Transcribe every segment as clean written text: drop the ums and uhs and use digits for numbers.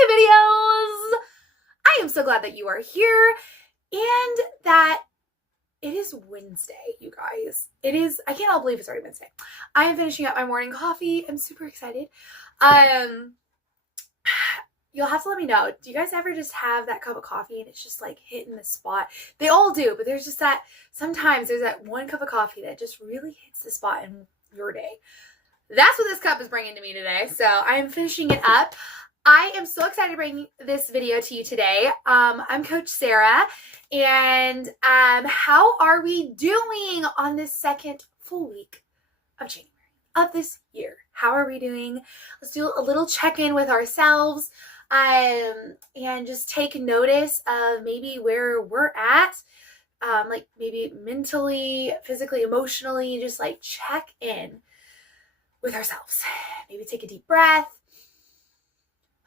my videos. I am so glad that you are here and that it is Wednesday, you guys. It is, I cannot believe it's already Wednesday. I am finishing up my morning coffee. I'm super excited. You'll have to let me know. Do you guys ever just have that cup of coffee and it's just like hitting the spot? They all do, but there's just that, sometimes there's that one cup of coffee that just really hits the spot in your day. That's what this cup is bringing to me today. So I am finishing it up. I am so excited to bring this video to you today. I'm Coach Sarah, and how are we doing on this second full week of January of this year? How are we doing? Let's do a little check-in with ourselves and just take notice of maybe where we're at, like maybe mentally, physically, emotionally, just like check in with ourselves. Maybe take a deep breath.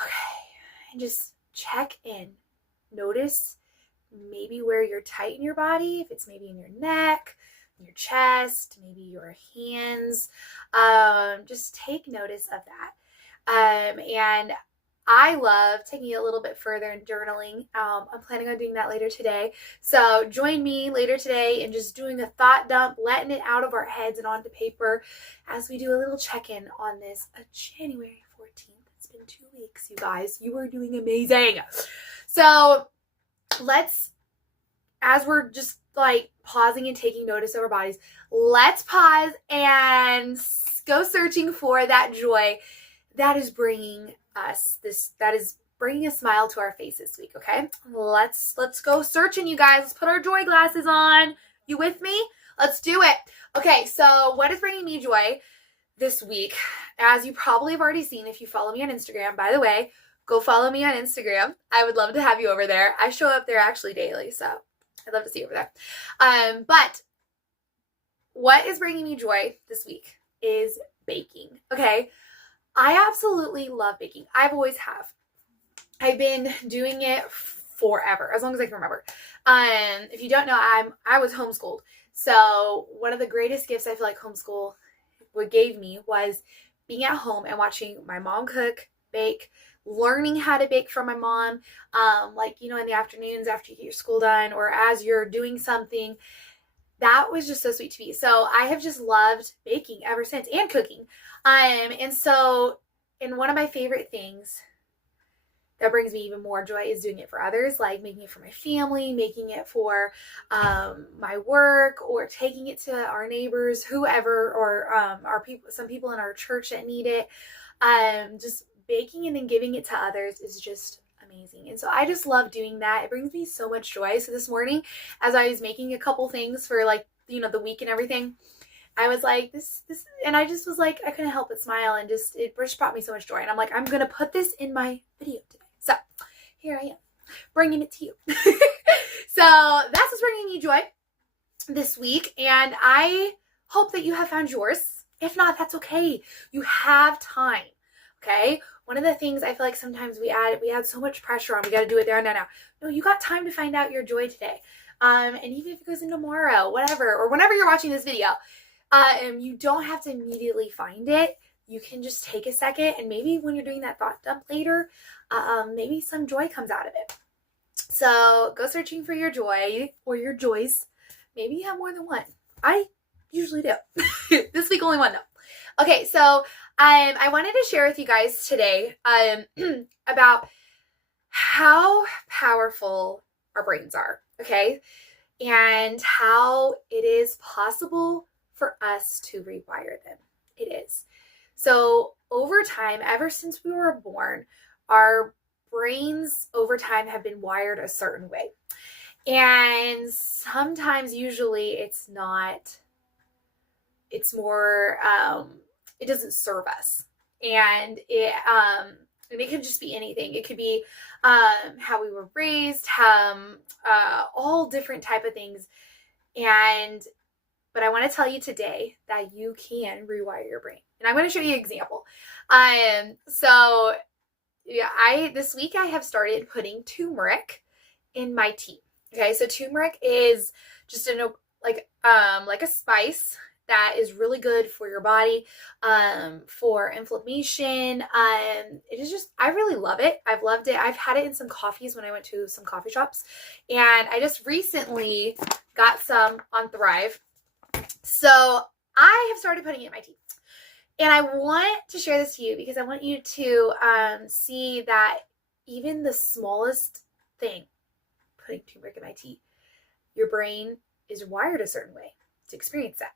Okay, and just check in. Notice maybe where you're tight in your body, if it's maybe in your neck, in your chest, maybe your hands. Just take notice of that. And I love taking it a little bit further and journaling. I'm planning on doing that later today. So join me later today and just doing a thought dump, letting it out of our heads and onto paper as we do a little check-in on this January 14th. It's been 2 weeks, you guys. You are doing amazing. So let's, as we're just like pausing and taking notice of our bodies, let's pause and go searching for that joy that is bringing us that is bringing a smile to our face this week. Okay, let's go searching, you guys. Let's put our joy glasses on. You with me? Let's do it. Okay, so what is bringing me joy this week? As you probably have already seen if you follow me on Instagram. By the way, go follow me on Instagram. I would love to have you over there. I show up there actually daily, so I'd love to see you over there. But what is bringing me joy this week is baking. Okay, I absolutely love baking. I've always have. I've been doing it forever, as long as I can remember. If you don't know, I was homeschooled. So one of the greatest gifts I feel like homeschool gave me was being at home and watching my mom cook, bake, learning how to bake from my mom, like, you know, in the afternoons after you get your school done or as you're doing something. That was just so sweet to me. So I have just loved baking ever since, and cooking. And one of my favorite things that brings me even more joy is doing it for others, like making it for my family, making it for my work, or taking it to our neighbors, whoever, or our people, some people in our church that need it. Just baking and then giving it to others is just amazing. And so I just love doing that. It brings me so much joy. So this morning, as I was making a couple things for, like, you know, the week and everything, I was like, this, and I just was like, I couldn't help but smile, and just, it just brought me so much joy. And I'm like, I'm going to put this in my video today. So here I am, bringing it to you. So that's what's bringing me joy this week. And I hope that you have found yours. If not, that's okay. You have time. Okay. One of the things I feel like sometimes we add so much pressure on, we got to do it there and now. No, you got time to find out your joy today. And even if it goes in tomorrow, whatever, or whenever you're watching this video, you don't have to immediately find it. You can just take a second, and maybe when you're doing that thought dump later, maybe some joy comes out of it. So go searching for your joy or your joys. Maybe you have more than one. I usually do. This week, only one though. Okay, so I wanted to share with you guys today about how powerful our brains are, okay? And how it is possible for us to rewire them. It is. So over time, ever since we were born, our brains over time have been wired a certain way. And sometimes, usually, it's not, it's more, it doesn't serve us. And it could just be anything. It could be how we were raised, all different type of things. But I want to tell you today that you can rewire your brain. And I'm going to show you an example. So yeah, this week I have started putting turmeric in my tea. Okay, so turmeric is just like a spice. that is really good for your body, for inflammation. It is just, I really love it. I've loved it. I've had it in some coffees when I went to some coffee shops, and I just recently got some on Thrive. So I have started putting it in my tea. And I want to share this to you because I want you to see that even the smallest thing, putting turmeric in my tea, your brain is wired a certain way to experience that.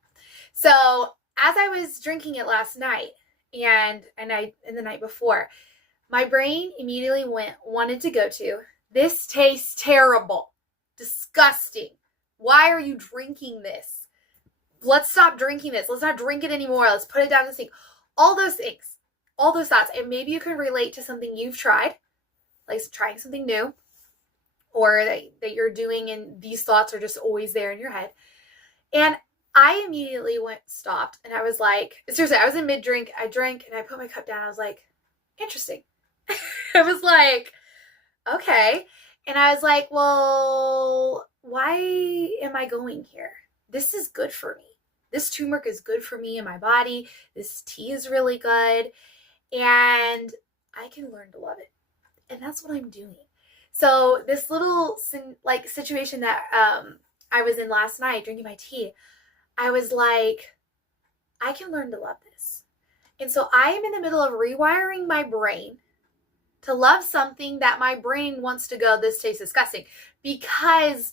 So as I was drinking it last night and the night before, my brain immediately wanted to go to, this tastes terrible, disgusting. Why are you drinking this? Let's stop drinking this. Let's not drink it anymore. Let's put it down in the sink. All those things, all those thoughts. And maybe you can relate to something you've tried, like trying something new, or that you're doing, and these thoughts are just always there in your head. And I immediately stopped, and I was like, seriously, I was in mid-drink. I drank, and I put my cup down. I was like, interesting. I was like, okay. And I was like, well, why am I going here? This is good for me. This turmeric is good for me and my body. This tea is really good. And I can learn to love it. And that's what I'm doing. So this little situation that I was in last night drinking my tea, I was like, I can learn to love this. And so I am in the middle of rewiring my brain to love something that my brain wants to go, this tastes disgusting, because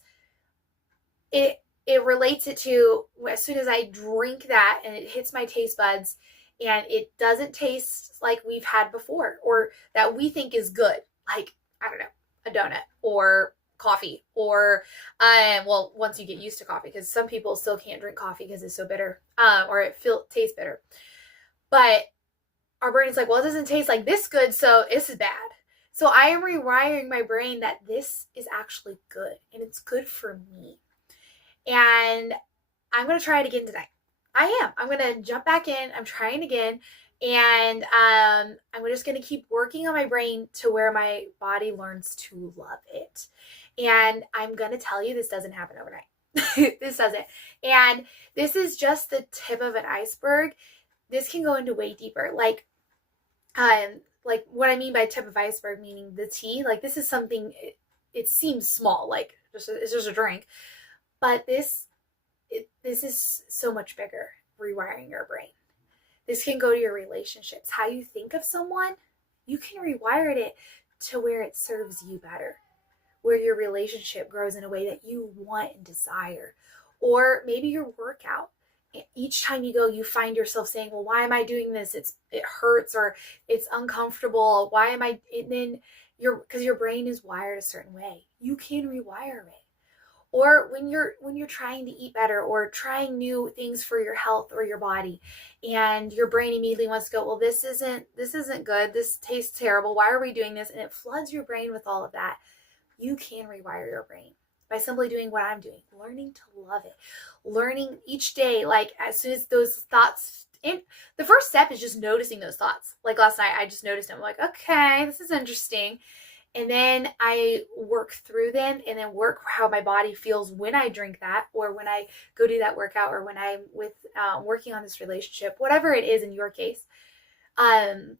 it relates it to, as soon as I drink that and it hits my taste buds and it doesn't taste like we've had before or that we think is good, like, I don't know, a donut or coffee, or well, once you get used to coffee, because some people still can't drink coffee because it's so bitter, or it tastes bitter. But our brain is like, well, it doesn't taste like this good, so this is bad. So I am rewiring my brain that this is actually good and it's good for me. And I'm going to try it again tonight. I'm going to jump back in. I'm trying again. And I'm just going to keep working on my brain to where my body learns to love it. And I'm going to tell you, this doesn't happen overnight. This doesn't. And this is just the tip of an iceberg. This can go into way deeper. Like what I mean by tip of iceberg, meaning the tea, like this is something, it seems small, like it's just a drink. But this is so much bigger, rewiring your brain. This can go to your relationships. How you think of someone, you can rewire it to where it serves you better, where your relationship grows in a way that you want and desire. Or maybe your workout. Each time you go, you find yourself saying, well, why am I doing this? It hurts, or it's uncomfortable. Why am I? And then because your brain is wired a certain way. You can rewire it. Or when you're trying to eat better or trying new things for your health or your body, and your brain immediately wants to go, well, this isn't good. This tastes terrible. Why are we doing this? And it floods your brain with all of that. You can rewire your brain by simply doing what I'm doing, learning to love it, learning each day. Like as soon as those thoughts, and the first step is just noticing those thoughts. Like last night, I just noticed them. I'm like, okay, this is interesting. And then I work through them and then work how my body feels when I drink that, or when I go do that workout, or when I'm working on this relationship, whatever it is in your case. And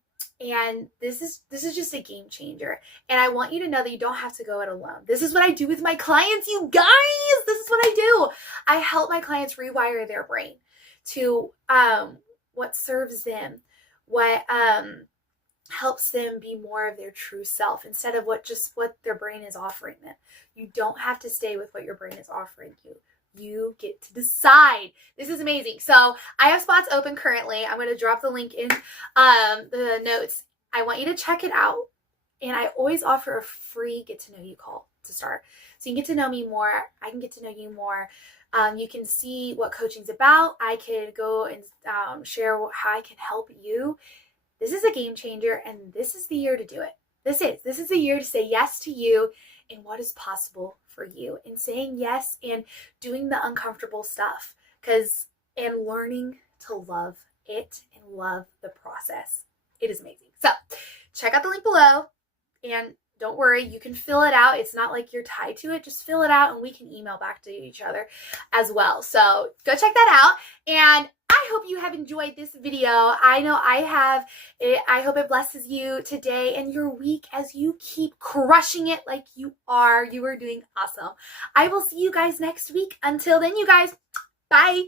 this is just a game changer. And I want you to know that you don't have to go it alone. This is what I do with my clients, you guys. This is what I do. I help my clients rewire their brain to what serves them, what helps them be more of their true self instead of what their brain is offering them. You don't have to stay with what your brain is offering you. You get to decide. This is amazing. So I have spots open currently. I'm going to drop the link in the notes. I want you to check it out. And I always offer a free get to know you call to start. So you can get to know me more. I can get to know you more. You can see what coaching's about. I could go and share how I can help you. This is a game changer, and this is the year to do it. This is the year to say yes to you and what is possible for you, and saying yes and doing the uncomfortable stuff, and learning to love it and love the process. It is amazing. So check out the link below and don't worry, you can fill it out. It's not like you're tied to it. Just fill it out and we can email back to each other as well. So go check that out. And I hope you have enjoyed this video. I know I have. I hope it blesses you today and your week as you keep crushing it like you are. You are doing awesome. I will see you guys next week. Until then, you guys, bye.